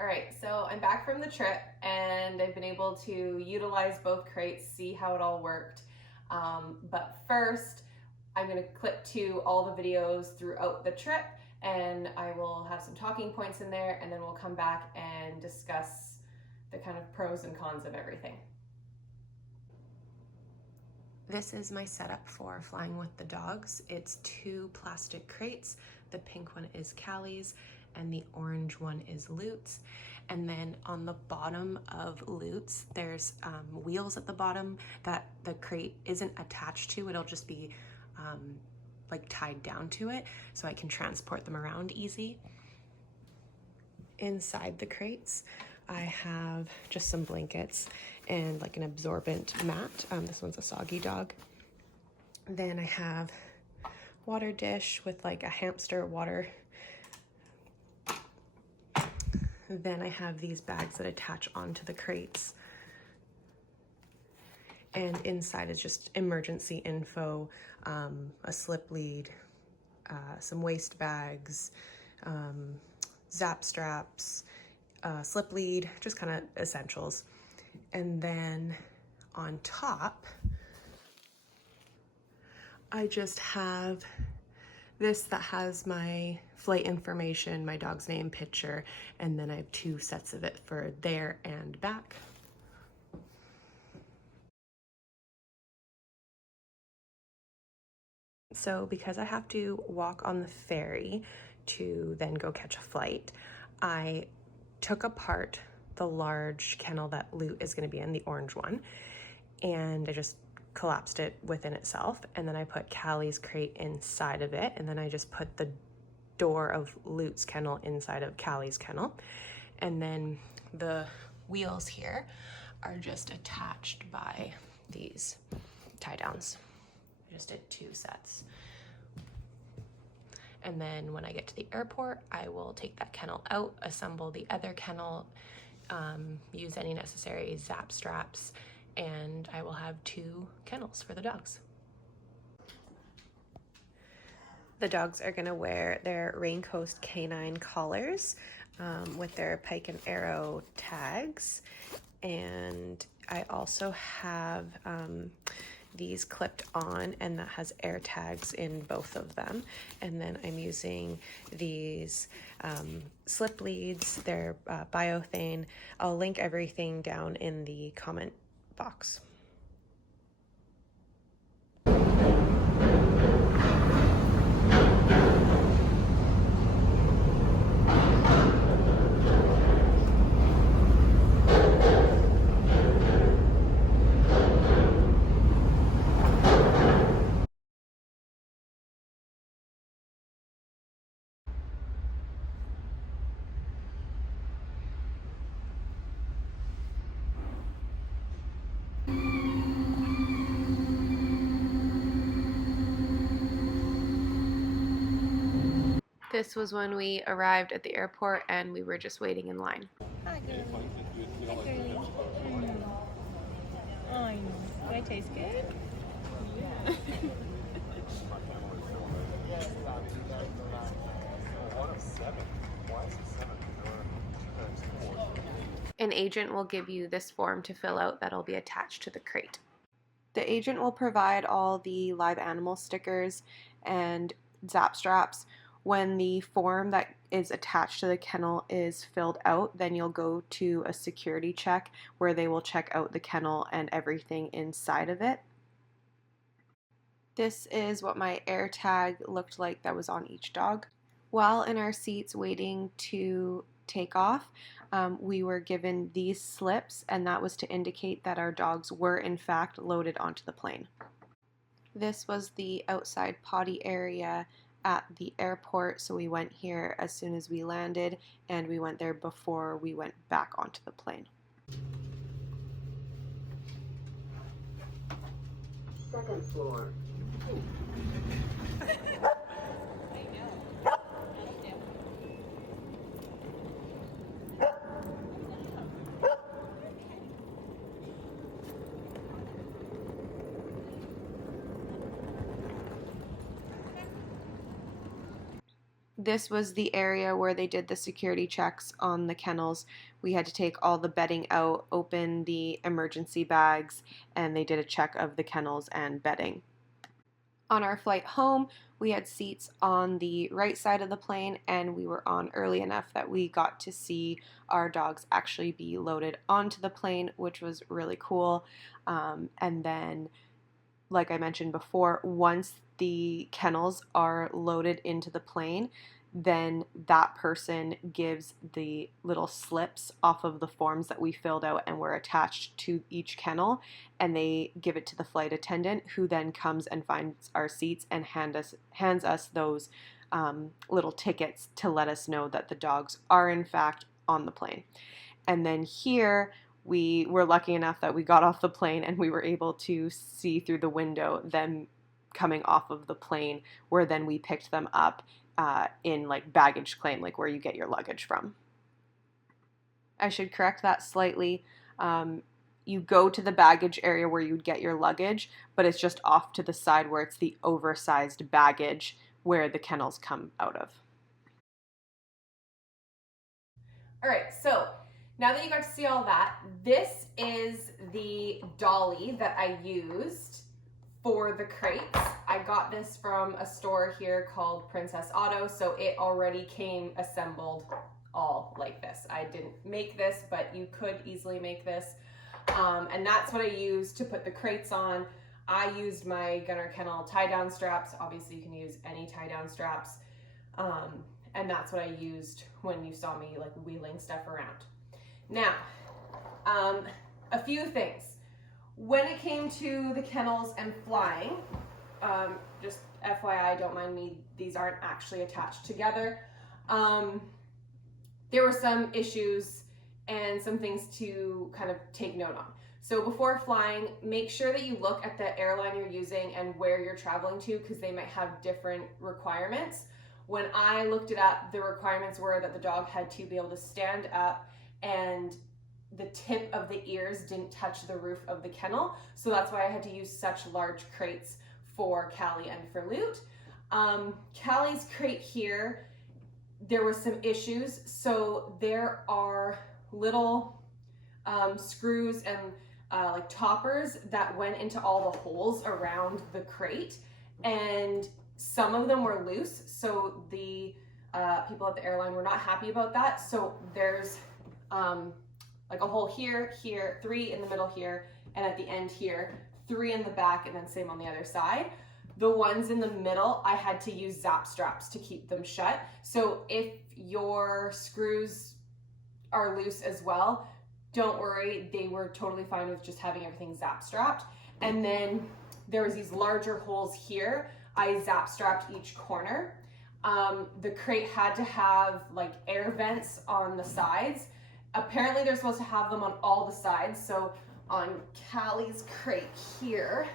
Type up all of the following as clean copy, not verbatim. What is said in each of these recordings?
All right, so I'm back from the trip and I've been able to utilize both crates, see how it all worked. But first, I'm going to clip to all the videos throughout the trip and I will have some talking points in there, and then we'll come back and discuss the kind of pros and cons of everything. This is my setup for flying with the dogs. It's 2 plastic crates. The pink one is Callie's and the orange one is Lute's. And then on the bottom of Lute's, there's wheels at the bottom that the crate isn't attached to. It'll just be like tied down to it so I can transport them around easy. Inside the crates, I have just some blankets and like an absorbent mat. This one's a Soggy Dog. Then I have water dish with like a hamster water. Then I have these bags that attach onto the crates. And inside is just emergency info, a slip lead, some waste bags, zap straps, slip lead, just kind of essentials. And then on top, I just have this that has my flight information, my dog's name, picture, and then I have 2 sets of it for there and back. So because I have to walk on the ferry to then go catch a flight, I took apart the large kennel that Lute is going to be in, the orange one, and I just collapsed it within itself, and then I put Callie's crate inside of it, and then I just put the door of Lute's kennel inside of Callie's kennel, and then the wheels here are just attached by these tie downs. I just did 2 sets. And then when I get to the airport, I will take that kennel out, assemble the other kennel, use any necessary zap straps, and I will have 2 kennels for the dogs. The dogs are gonna wear their Rain Coast canine collars with their pike and arrow tags. And I also have these clipped on, and that has air tags in both of them. And then I'm using these slip leads, they're biothane. I'll link everything down in the comment box. This was when we arrived at the airport and we were just waiting in line. Hi, girl. Hi, girl. I know. Do I taste good? Yeah. An agent will give you this form to fill out that'll be attached to the crate. The agent will provide all the live animal stickers and zap straps. When the form that is attached to the kennel is filled out, then you'll go to a security check where they will check out the kennel and everything inside of it. This is what my air tag looked like that was on each dog. While in our seats waiting to take off, we were given these slips, and that was to indicate that our dogs were in fact loaded onto the plane. This was the outside potty area at the airport, so we went here as soon as we landed, and we went there before we went back onto the plane. Second floor. This was the area where they did the security checks on the kennels. We had to take all the bedding out, open the emergency bags, and they did a check of the kennels and bedding. On our flight home, we had seats on the right side of the plane, and we were on early enough that we got to see our dogs actually be loaded onto the plane, which was really cool. And then, like I mentioned before, once the kennels are loaded into the plane, then that person gives the little slips off of the forms that we filled out and were attached to each kennel, and they give it to the flight attendant, who then comes and finds our seats and hands us those little tickets to let us know that the dogs are in fact on the plane. And then here we were lucky enough that we got off the plane and we were able to see through the window them coming off of the plane, where then we picked them up in like baggage claim, like where you get your luggage from. I should correct that slightly. You go to the baggage area where you'd get your luggage, but it's just off to the side where it's the oversized baggage where the kennels come out of. All right, so now that you got to see all that, this is the dolly that I used for the crates. I got this from a store here called Princess Auto, so it already came assembled all like this. I didn't make this, but you could easily make this. And that's what I used to put the crates on. I used my Gunner Kennel tie-down straps. Obviously you can use any tie-down straps. And that's what I used when you saw me like wheeling stuff around. Now, a few things. When it came to the kennels and flying, just FYI, don't mind me, these aren't actually attached together. There were some issues and some things to kind of take note on. So before flying, make sure that you look at the airline you're using and where you're traveling to, because they might have different requirements. When I looked it up, the requirements were that the dog had to be able to stand up and the tip of the ears didn't touch the roof of the kennel. So that's why I had to use such large crates for Callie and for Lute. Callie's crate here, there were some issues. So there are little screws and like toppers that went into all the holes around the crate, and some of them were loose. So the people at the airline were not happy about that. So there's like a hole here, here, 3 in the middle here, and at the end here, 3 in the back, and then same on the other side. The ones in the middle, I had to use zap straps to keep them shut. So if your screws are loose as well, don't worry, they were totally fine with just having everything zap strapped. And then there was these larger holes here. I zap strapped each corner. The crate had to have like air vents on the sides. Apparently they're supposed to have them on all the sides. So on Callie's crate here,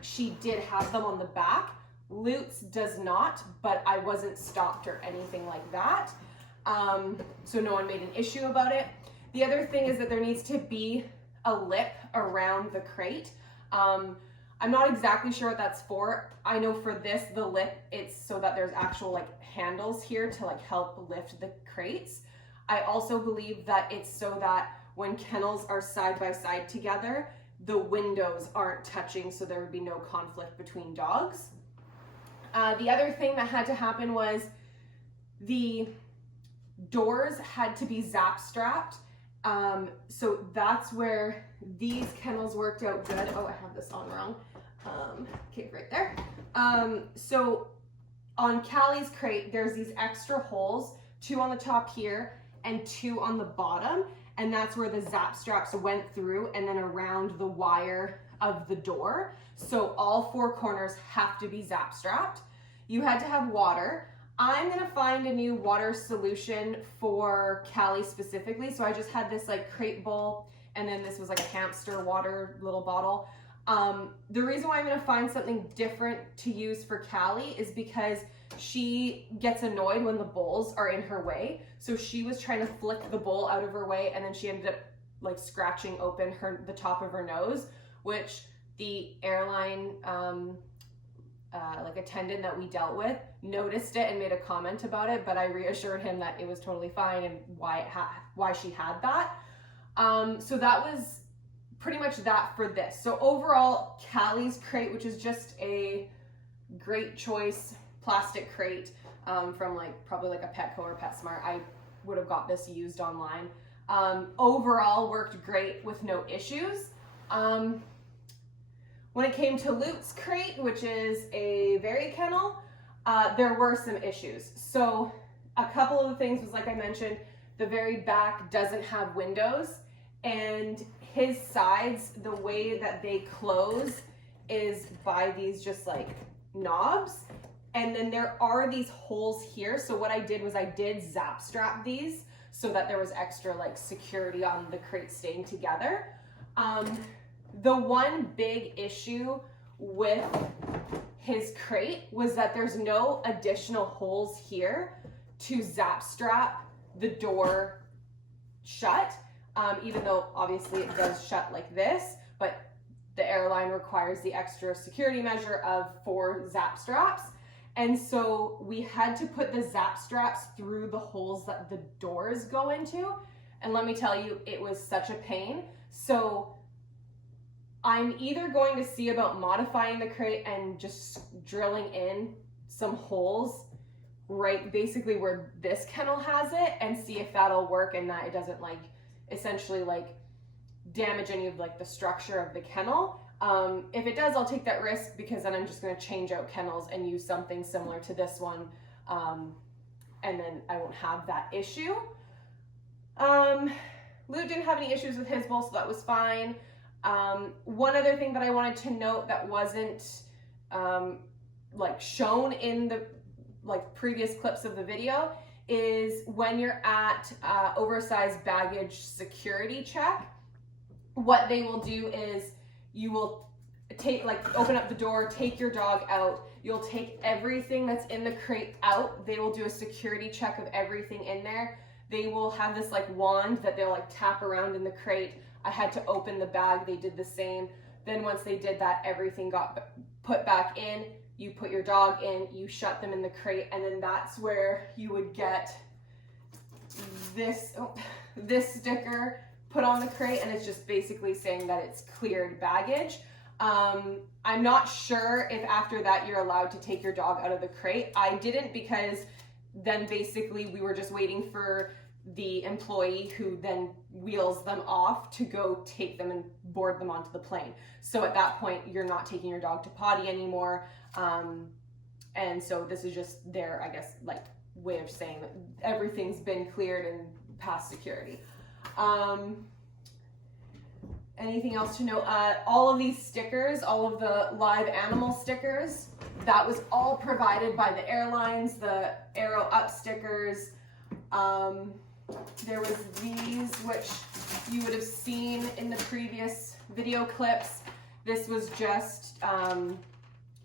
she did have them on the back. Lute's does not, but I wasn't stopped or anything like that. So no one made an issue about it. The other thing is that there needs to be a lip around the crate. I'm not exactly sure what that's for. I know for this, the lip, it's so that there's actual like handles here to like help lift the crates. I also believe that it's so that when kennels are side by side together, the windows aren't touching, so there would be no conflict between dogs. The other thing that had to happen was the doors had to be zap strapped. So that's where these kennels worked out good. Oh, I have this on wrong. Okay, right there. So on Callie's crate, there's these extra holes, 2 on the top here and 2 on the bottom. And that's where the zap straps went through and then around the wire of the door. So all 4 corners have to be zap strapped. You had to have water. I'm gonna find a new water solution for Callie specifically. So I just had this like crate bowl, and then this was like a hamster water little bottle. The reason why I'm gonna find something different to use for Callie is because she gets annoyed when the bowls are in her way. So she was trying to flick the bowl out of her way, and then she ended up like scratching open the top of her nose, which the airline like attendant that we dealt with noticed it and made a comment about it, but I reassured him that it was totally fine and why she had that. So that was pretty much that for this. So overall, Callie's crate, which is just a Great Choice plastic crate from like probably like a Petco or PetSmart. I would have got this used online. Overall worked great with no issues. When it came to Lute's crate, which is a very kennel, there were some issues. So a couple of the things was, like I mentioned, the very back doesn't have windows, and his sides, the way that they close is by these just like knobs. And then there are these holes here. So what I did was I did zap strap these so that there was extra like security on the crate staying together. The one big issue with his crate was that there's no additional holes here to zap strap the door shut, even though obviously it does shut like this, but the airline requires the extra security measure of 4 zap straps. And so we had to put the zap straps through the holes that the doors go into. And let me tell you, it was such a pain. So I'm either going to see about modifying the crate and just drilling in some holes right basically where this kennel has it, and see if that'll work and that it doesn't like essentially like damage any of like the structure of the kennel. If it does, I'll take that risk, because then I'm just going to change out kennels and use something similar to this one, and then I won't have that issue. Lute didn't have any issues with his bowl, so that was fine. One other thing that I wanted to note that wasn't like shown in the like previous clips of the video is when you're at oversized baggage security check, what they will do is you will take, like, open up the door, take your dog out. You'll take everything that's in the crate out. They will do a security check of everything in there. They will have this like wand that they'll like tap around in the crate. I had to open the bag. They did the same. Then once they did that, everything got put back in. You put your dog in, you shut them in the crate, and then that's where you would get this, this sticker put on the crate, and it's just basically saying that it's cleared baggage. I'm not sure if after that you're allowed to take your dog out of the crate. I didn't, because then basically we were just waiting for the employee who then wheels them off to go take them and board them onto the plane. So at that point, you're not taking your dog to potty anymore. And so this is just their, I guess, like way of saying that everything's been cleared and past security. Anything else to know? All of these stickers, all of the live animal stickers, that was all provided by the airlines, the Arrow Up stickers. There was these, which you would have seen in the previous video clips. This was just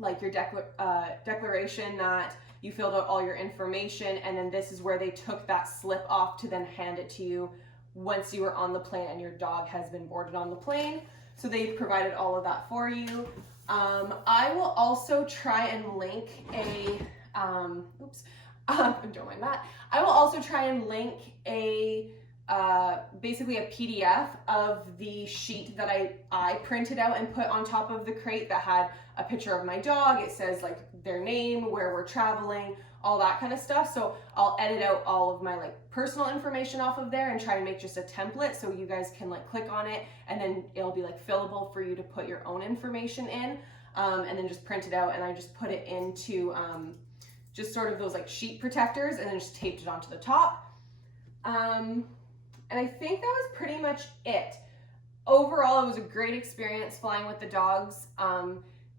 like your declaration that you filled out all your information, and then this is where they took that slip off to then hand it to you once you were on the plane and your dog has been boarded on the plane. So they provided all of that for you. I will also try and link a, don't mind that. I will also try and link a, basically a PDF of the sheet that I printed out and put on top of the crate that had a picture of my dog. It says like their name, where we're traveling, all that kind of stuff. So I'll edit out all of my like personal information off of there and try and make just a template so you guys can like click on it, and then it'll be like fillable for you to put your own information in, and then just print it out, and I just put it into just sort of those like sheet protectors, and then just taped it onto the top. And I think that was pretty much it. Overall, it was a great experience flying with the dogs.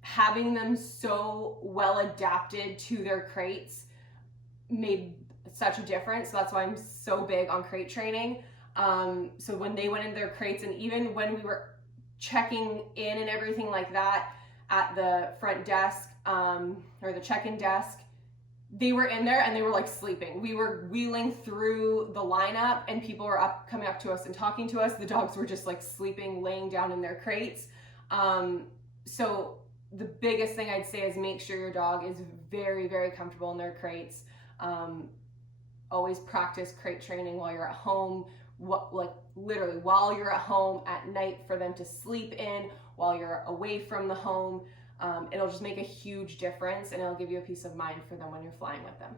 Having them so well adapted to their crates made such a difference. So that's why I'm so big on crate training. So when they went into their crates, and even when we were checking in and everything like that at the front desk, or the check-in desk, they were in there and they were like sleeping. We were wheeling through the lineup and people were coming up to us and talking to us. The dogs were just like sleeping, laying down in their crates. So the biggest thing I'd say is make sure your dog is very, very comfortable in their crates. Always practice crate training while you're at home, like literally while you're at home at night for them to sleep in, while you're away from the home. It'll just make a huge difference, and it'll give you a peace of mind for them when you're flying with them.